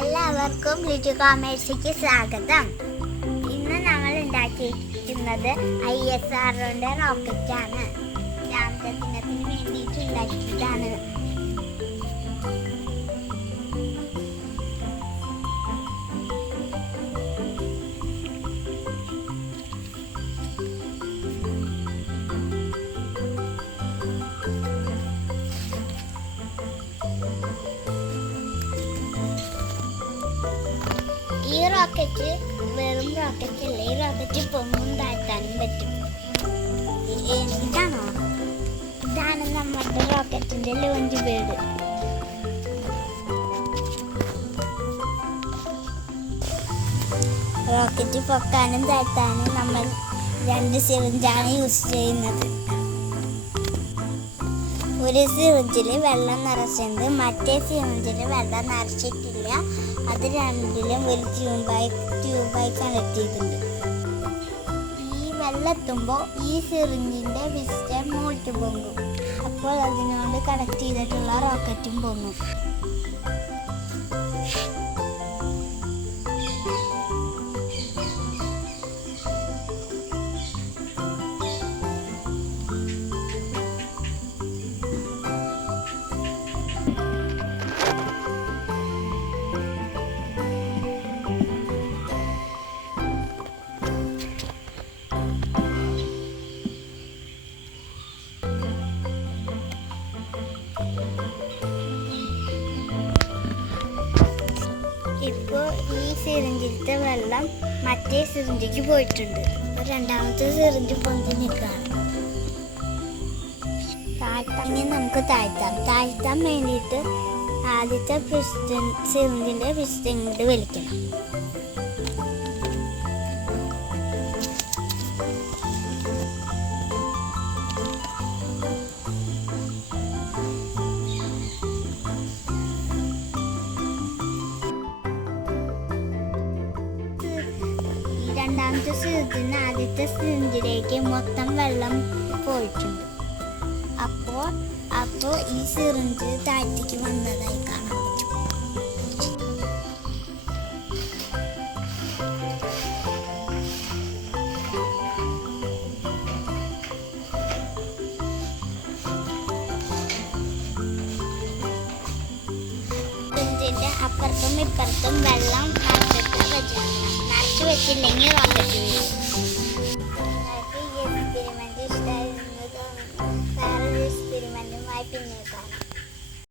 എല്ലാവർക്കും ലിജു കോമേഴ്സിക്ക് സ്വാഗതം. ഇന്ന് നമ്മൾ ഉണ്ടാക്കിയിരിക്കുന്നത് ISROന്റെ റോക്കറ്റാണ്. രാമദിനത്തിന് വേണ്ടിയിട്ട് ഉണ്ടാക്കിയതാണ്. ഈ റോക്കറ്റ് വെറും റോക്കറ്റ് അല്ല. ഈ റോക്കറ്റ് പൊങ്ങും താഴ്ത്താനും പറ്റും. ഇതാണ് നമ്മുടെ റോക്കറ്റിന്റെ ലോഞ്ച് പേഡ്. റോക്കറ്റ് പൊക്കാനും താഴ്ത്താനും നമ്മൾ 2 സിറിഞ്ചാണ് യൂസ് ചെയ്യുന്നത്. ഒരു സിറിഞ്ചിൽ വെള്ളം നിറച്ചിട്ടുണ്ട്, മറ്റേ സിറിഞ്ചിൽ വെള്ളം നിറച്ചിട്ടില്ല. അത് രണ്ടിലും ഒരു ട്യൂബായി കണക്ട് ചെയ്തിട്ടുണ്ട്. ഈ വെള്ളം എത്തുമ്പോൾ ഈ സിറിഞ്ചിൻ്റെ പിസ്റ്റൺ മുകളിലേക്ക് പൊങ്ങും. അപ്പോൾ അതിനോട് കണക്ട് ചെയ്തിട്ടുള്ള റോക്കറ്റും പൊങ്ങും. ഇപ്പോൾ ഈ സിറിഞ്ചിലത്തെ വെള്ളം മറ്റേ സിറിഞ്ചിക്ക് പോയിട്ടുണ്ട്. രണ്ടാമത്തെ സിറിഞ്ച് പൊന്തി നിൽക്കുകയാണ്. നമുക്ക് താഴ്ത്താൻ വേണ്ടിയിട്ട് ആദ്യത്തെ സിറിഞ്ചിൻ്റെ പിസ്റ്റൺ കൊണ്ട് വലിക്കണം. രണ്ടാമത്തെ സിറിഞ്ചിന് ആദ്യത്തെ സിറിഞ്ചിലേക്ക് മൊത്തം വെള്ളം പോയിട്ടുണ്ട്. അപ്പോൾ ഈ സിറിഞ്ച് താഴ്ത്തേക്ക് വന്നതായി കാണാൻ പറ്റും. സിറിഞ്ചിന്റെ അപ്പുറത്തും ഇപ്പുറത്തും വെള്ളം നിറച്ച് വെച്ചില്ലെങ്കിൽ റോക്കറ്റ് വീഴും. നിങ്ങൾക്ക് ഈ എക്സ്പെരിമെന്റ് ഇഷ്ടമായിരുന്നു തോന്നുന്നു. വേറൊരു എക്സ്പെരിമെന്റുമായി പിന്നെ കാണാം.